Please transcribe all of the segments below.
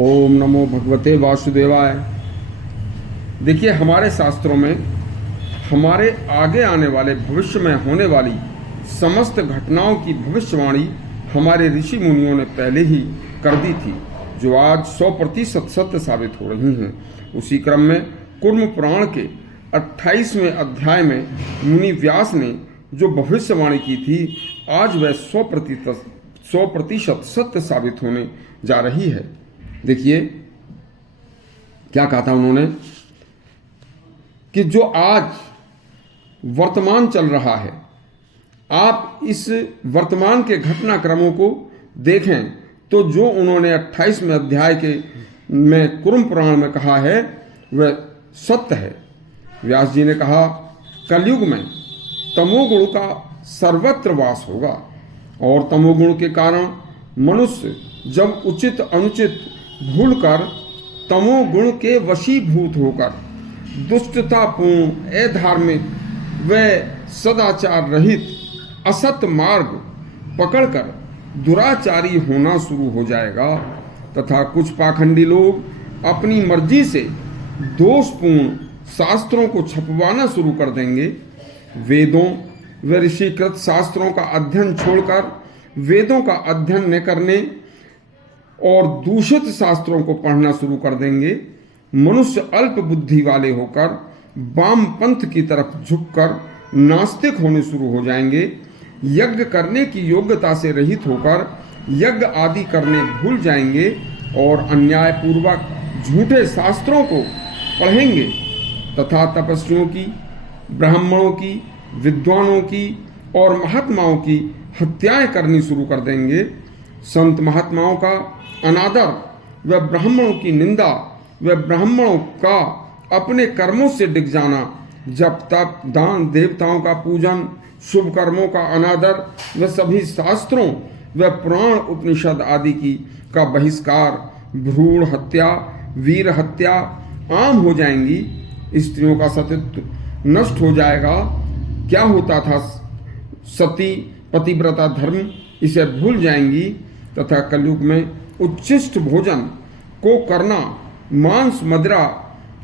ओम नमो भगवते वासुदेवाय। देखिए, हमारे शास्त्रों में हमारे आगे आने वाले भविष्य में होने वाली समस्त घटनाओं की भविष्यवाणी हमारे ऋषि मुनियों ने पहले ही कर दी थी, जो आज 100% सत्य साबित हो रही हैं। उसी क्रम में कुर्म पुराण के 28वें अध्याय में मुनि व्यास ने जो भविष्यवाणी की थी, आज वह 100% सत्य साबित होने जा रही है। देखिए क्या कहा था उन्होंने कि जो आज वर्तमान चल रहा है, आप इस वर्तमान के घटनाक्रमों को देखें तो जो उन्होंने 28वें अध्याय के में कुर्म पुराण में कहा है वह सत्य है। व्यास जी ने कहा, कलयुग में तमोगुण का सर्वत्र वास होगा और तमोगुण के कारण मनुष्य जब उचित अनुचित भूलकर तमोगुण के वशीभूत होकर दुष्टतापूर्ण, अधार्मिक व सदाचार रहित असत मार्ग पकड़कर दुराचारी होना शुरू हो जाएगा तथा कुछ पाखंडी लोग अपनी मर्जी से दोषपूर्ण शास्त्रों को छपवाना शुरू कर देंगे। वेदों व ऋषिकृत शास्त्रों का अध्ययन छोड़कर वेदों का अध्ययन न करने और दूषित शास्त्रों को पढ़ना शुरू कर देंगे। मनुष्य अल्प बुद्धि वाले होकर वाम पंथ की तरफ झुककर नास्तिक होने शुरू हो जाएंगे। यज्ञ करने की योग्यता से रहित होकर यज्ञ आदि करने भूल जाएंगे और अन्यायपूर्वक झूठे शास्त्रों को पढ़ेंगे तथा तपस्वियों की, ब्राह्मणों की, विद्वानों की और महात्माओं की हत्याएं करनी शुरू कर देंगे। संत महात्माओं का अनादर व ब्राह्मणों की निंदा व ब्राह्मणों का अपने कर्मों से डिग जाना, जप तप, दान, देवताओं का पूजन, शुभ कर्मों का अनादर व सभी शास्त्रों व पुराण उपनिषद आदि की का बहिष्कार, भ्रूण हत्या, वीर हत्या आम हो जाएंगी। स्त्रियों का सतीत्व नष्ट हो जाएगा। क्या होता था सती पतिव्रता धर्म, इसे भूल जाएंगी तथा कलयुग में उच्छिष्ट भोजन को करना, मांस मदिरा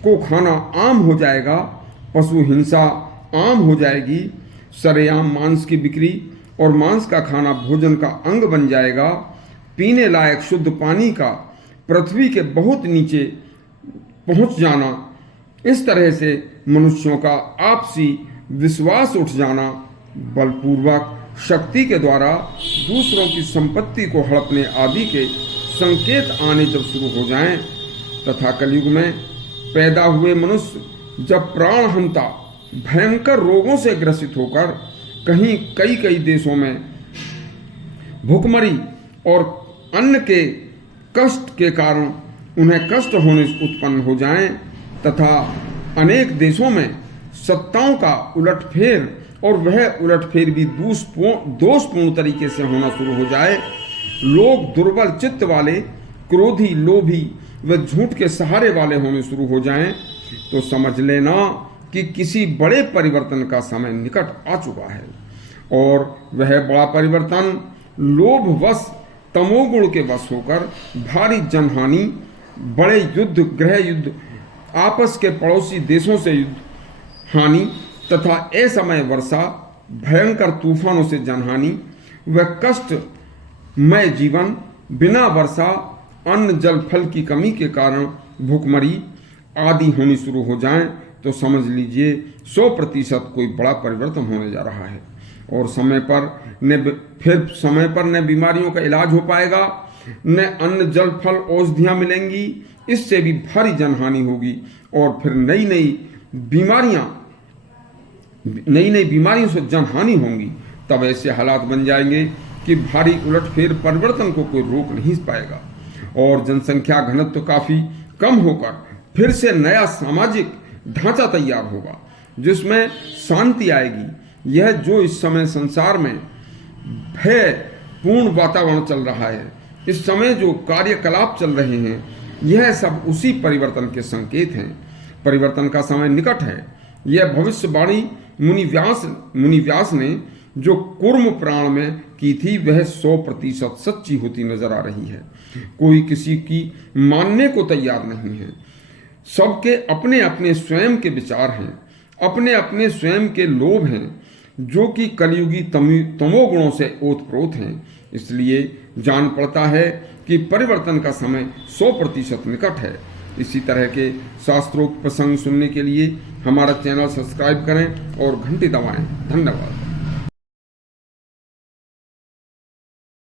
को खाना आम हो जाएगा। पशु हिंसा आम हो जाएगी। सरेआम मांस की बिक्री और मांस का खाना भोजन का अंग बन जाएगा। पीने लायक शुद्ध पानी का पृथ्वी के बहुत नीचे पहुंच जाना, इस तरह से मनुष्यों का आपसी विश्वास उठ जाना, बलपूर्वक शक्ति के द्वारा दूसरों की संपत्ति को हड़पने आदि के संकेत आने जब शुरू हो जाएं तथा कलयुग में पैदा हुए मनुष्य जब प्राणहंता भयंकर रोगों से ग्रसित होकर कई देशों में भूखमरी और अन्न के कष्ट के कारण उन्हें कष्ट होने उत्पन्न हो जाएं तथा अनेक देशों में सत्ताओं का उलटफेर और वह उलटफेर भी दोषपूर्ण तरीके से होना शुरू हो जाए। लोग दुर्बल चित्त वाले, क्रोधी, लोभी व झूठ के सहारे वाले होने शुरू हो जाएं तो समझ लेना कि किसी बड़े परिवर्तन का समय निकट आ चुका है। और वह बड़ा परिवर्तन लोभवश तमोगुण के वश होकर भारी जनहानि, बड़े युद्ध, गृह युद्ध, आपस के पड़ोसी देशों से युद्ध, हानि तथा असमय वर्षा, भयंकर तूफानों से जनहानि व कष्टमय जीवन, बिना वर्षा, अन्न जल फल की कमी के कारण भूखमरी आदि होनी शुरू हो जाएं तो समझ लीजिए 100% कोई बड़ा परिवर्तन होने जा रहा है। और समय पर न बीमारियों का इलाज हो पाएगा, न अन्न जल फल औषधियाँ मिलेंगी, इससे भी भारी जनहानि होगी और फिर नई नई बीमारियों से जनहानि होंगी। तब ऐसे हालात बन जाएंगे कि भारी उलटफेर परिवर्तन को कोई रोक नहीं पाएगा और जनसंख्या घनत्व काफी कम होकर फिर से नया सामाजिक ढांचा तैयार होगा जिसमें शांति आएगी। यह जो इस समय संसार में भयपूर्ण वातावरण चल रहा है, इस समय जो कार्यकलाप चल रहे हैं, यह सब उसी परिवर्तन के संकेत हैं। परिवर्तन का समय निकट है। यह भविष्यवाणी मुनि व्यास ने जो कुर्म प्राण में की थी वह 100% सच्ची होती नजर आ रही है। कोई किसी की मानने को तैयार नहीं है। सबके अपने अपने स्वयं के विचार हैं, अपने अपने स्वयं के लोभ हैं, जो कि कलयुगी तमोगुणों से ओतप्रोत हैं। इसलिए जान पड़ता है कि परिवर्तन का समय 100% निकट है। इसी तरह के शास्त्रोक्त प्रसंग सुनने के लिए हमारा चैनल सब्सक्राइब करें और घंटी दबाएं। धन्यवाद।